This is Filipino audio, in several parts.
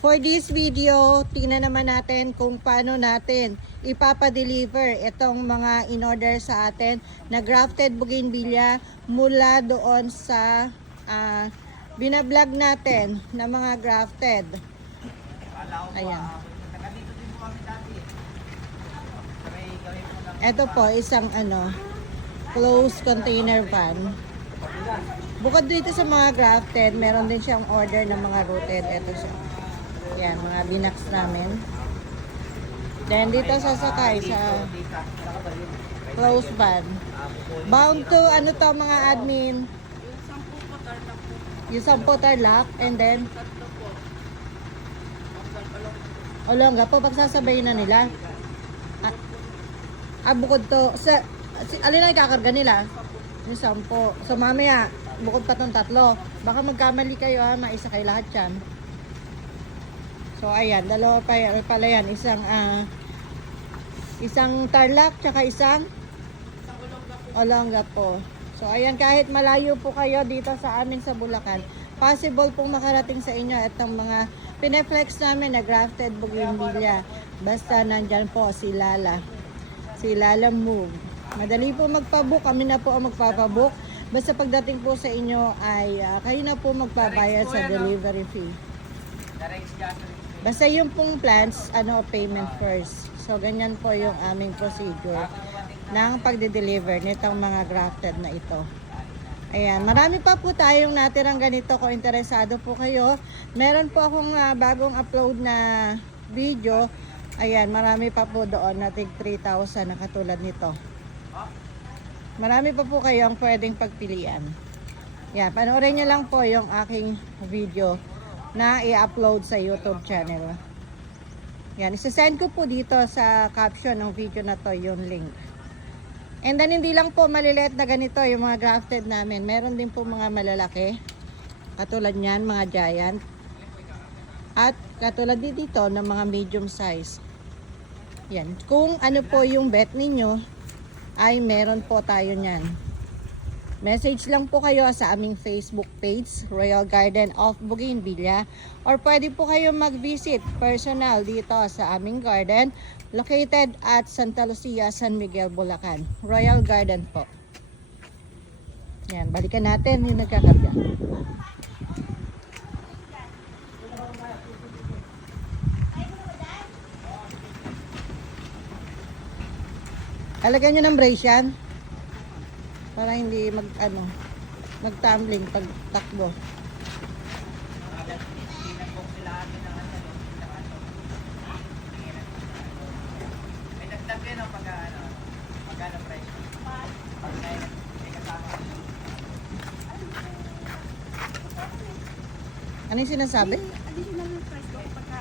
For this video, tingnan naman natin kung paano natin ipapadeliver itong mga in-order sa atin na grafted bougainvillea mula doon sa binablog natin na mga grafted. Ayan. Ito po, isang closed container van. Bukod dito sa mga grafted, meron din siyang order ng mga rooted. Ito siya. Yan, mga binags namin. Then, dito sasakay sa closed van. Bound to, ano to mga admin? Yung 10 tarlac. And then, Olongga po, pagsasabay na nila. Bukod to. Alin na ikakarga nila? Yung 10. So, mamaya, bukod pa tong 3. Baka magkamali kayo maisa kay lahat yan. So, ayan, dalawa pa pala yan. Isang tarlac, tsaka isang Olongga po. So, ayan, kahit malayo po kayo dito sa amin sa Bulacan, possible pong makarating sa inyo itong mga pineflex namin na grafted bougainvillea. Basta nandyan po si Lala. Si Lala Move. Madali po magpabook. Kami na po ang magpapabook. Basta pagdating po sa inyo ay kayo na po magbabayad sa delivery fee. Basta yung pong plans, payment first. So, ganyan po yung aming procedure ng pagde-deliver nitong mga grafted na ito. Ayan, marami pa po tayong natirang ganito. Kung interesado po kayo, meron po akong bagong upload na video. Ayan, marami pa po doon na tig 3,000 na katulad nito. Marami pa po kayo ang pwedeng pagpilian. Yan, panoorin nyo lang po yung aking video na i-upload sa YouTube channel. Yan, isa-send ko po dito sa caption ng video na to yung link. And then hindi lang po maliliit na ganito yung mga grafted namin. Meron din po mga malalaki. Katulad niyan, mga giant. At katulad din dito ng mga medium size. Yan, kung ano po yung bet ninyo, ay meron po tayo niyan. Message lang po kayo sa aming Facebook page, Royal Garden of Bougainvillea, or pwede po kayo mag-visit personal dito sa aming garden located at Santa Lucia, San Miguel, Bulacan. Royal Garden po. Yan, balikan natin yung nagkakarga. Alagyan nyo ng brace yan para hindi mag-tumbling pag takbo. Ano yung sinasabi? Additional price ko pagka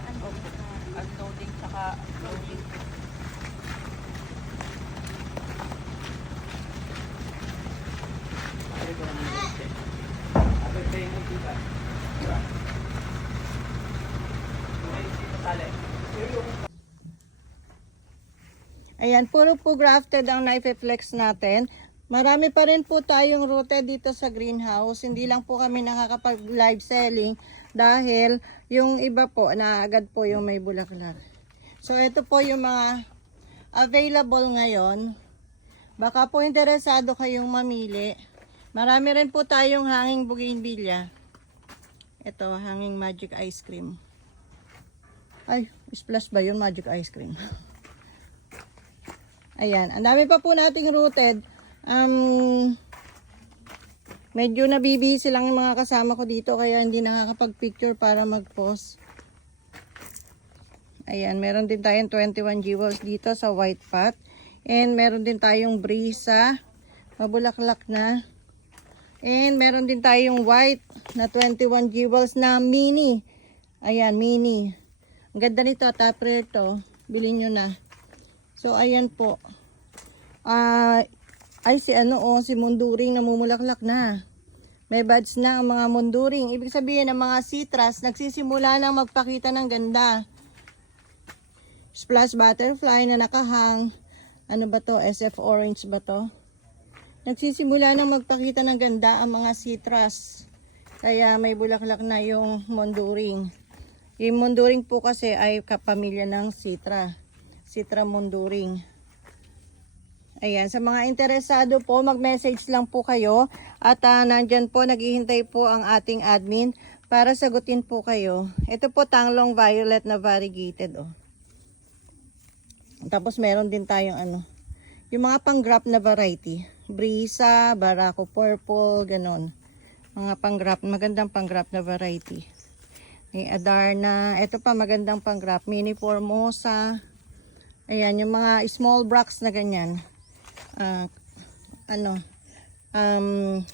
unloading saka loading. Ayan, puro po grafted ang knife-flex natin. Marami pa rin po tayong rooted dito sa greenhouse. Hindi lang po kami nakakapag-live selling dahil yung iba po, naagad po yung may bulaklak. So, ito po yung mga available ngayon. Baka po interesado kayong mamili. Marami rin po tayong hanging bougainvillea. Ito, hanging magic ice cream. Ay, splash ba yun? Magic ice cream. Ayan, ang dami pa po nating rooted. Medyo nabibisi lang yung mga kasama ko dito kaya hindi nakakapag-picture para mag-post. Ayan, meron din tayong 21 jewels dito sa white pot. And meron din tayong brisa, mabulaklak na. And meron din tayong white na 21 jewels na mini. Ayan, mini. Ang ganda nito, top rare to. Bilhin nyo na. So, ayan po. Si munduring namumulaklak na. May buds na ang mga munduring. Ibig sabihin, ang mga citrus, nagsisimula na magpakita ng ganda. Splash butterfly na nakahang. Ano ba to? SF orange ba to? Nagsisimula na magpakita ng ganda ang mga citrus. Kaya may bulaklak na yung munduring. Yung munduring po kasi ay kapamilya ng Citra. Citra munduring. Ayan, sa mga interesado po, mag-message lang po kayo. At nandyan po, naghihintay po ang ating admin para sagutin po kayo. Ito po, tanglong violet na variegated. Oh. Tapos meron din tayong yung mga pang-grap na variety. Brisa, Barako Purple, ganon. Mga pang-grap, magandang pang-grap na variety. May Adarna. Ito pa magandang pang-graph. Mini Formosa. Ayan, yung mga small bracts na ganyan.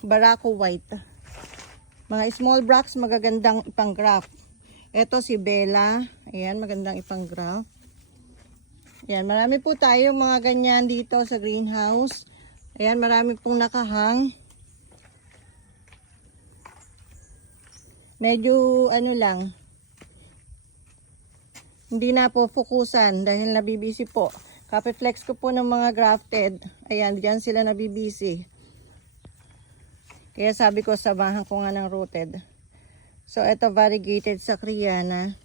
Barako White. Mga small bracts magagandang ipang-graph. Ito si Bella. Ayan, magandang ipang-graph. Ayan, marami po tayo mga ganyan dito sa greenhouse. Ayan, marami pong nakahang. Medyo lang, hindi na po fokusan dahil nabibisi po. Copy-flex ko po ng mga grafted. Ayan, diyan sila nabibisi. Kaya sabi ko, sabahan ko nga ng rooted. So, ito variegated sa Kriana.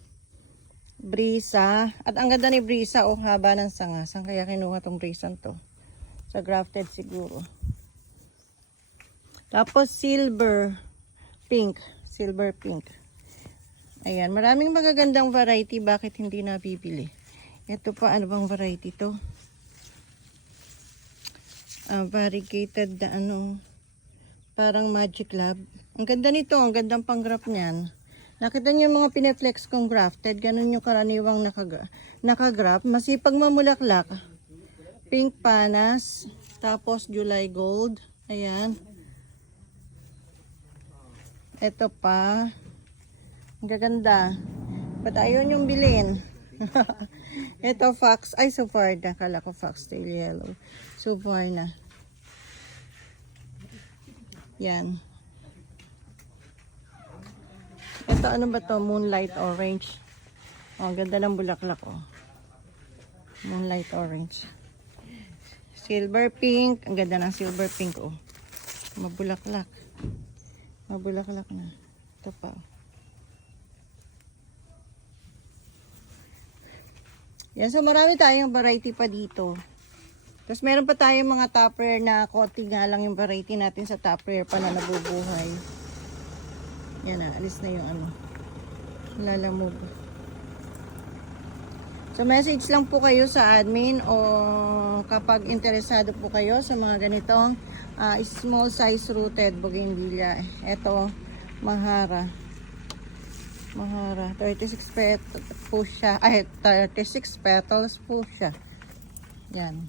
Brisa. At ang ganda ni Brisa, haba ng sanga. Saan kaya kinuha tong Brisa to? Sa grafted siguro. Tapos, silver pink. Silver pink. Ayan, maraming magagandang variety. Bakit hindi nabibili? Ito pa, ano bang variety to? Variegated na parang Magic Lab. Ang ganda nito, ang gandang pang-graph niyan. Nakita niyo yung mga pineflex kong grafted. Ganun yung karaniwang nakagraph. Masipag mamulaklak. Pink panas. Tapos July Gold. Ayan. Ito pa. Ang gaganda. Ba't ayaw niyong bilhin? Ito fox. Ay, so far na. Kala ko foxtail yellow. So far na. Yan. Ito ano ba to? Moonlight orange. Oh, ang ganda ng bulaklak. Oh. Moonlight orange. Silver pink. Ang ganda ng silver pink. Oh. Mabulaklak. Mabulaklak na. Ito pa. Yan. So marami tayong variety pa dito. Tapos meron pa tayong mga tupperware na konti nga lang yung variety natin sa tupperware pa na nabubuhay. Yan na. Alis na yung lalamove. So message lang po kayo sa admin o kapag interesado po kayo sa mga ganitong small size rooted bougainvillea. Ito, Mahara. Mahara. 36 petals po siya. Ay, 36 petals po siya. Yan.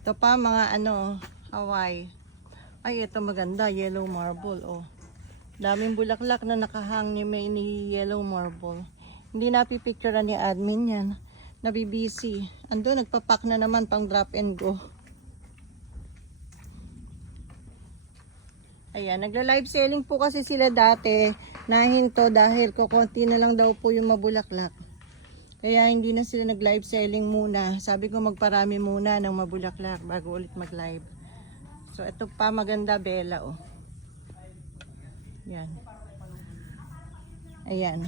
Ito pa mga Hawaii. Ay, ito maganda. Yellow marble. Oh. Daming bulaklak na nakahang ni yellow marble. Hindi napipicturean ni admin yan. Nabibisi. Ando, nagpapak na naman pang drop and go. Ayan, nagla-live selling po kasi sila dati. Nahinto dahil kukunti na lang daw po yung mabulaklak. Kaya hindi na sila nag-live selling muna. Sabi ko magparami muna ng mabulaklak bago ulit mag-live. So, ito pa maganda Bella, oh. Yan. Ayan.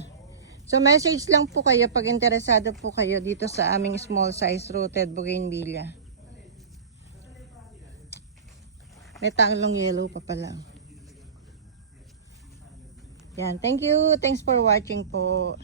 So, message lang po kayo pag interesado po kayo dito sa aming small size rooted bougainvillea. May tanglong yellow pa pala. Yan. Thank you. Thanks for watching po.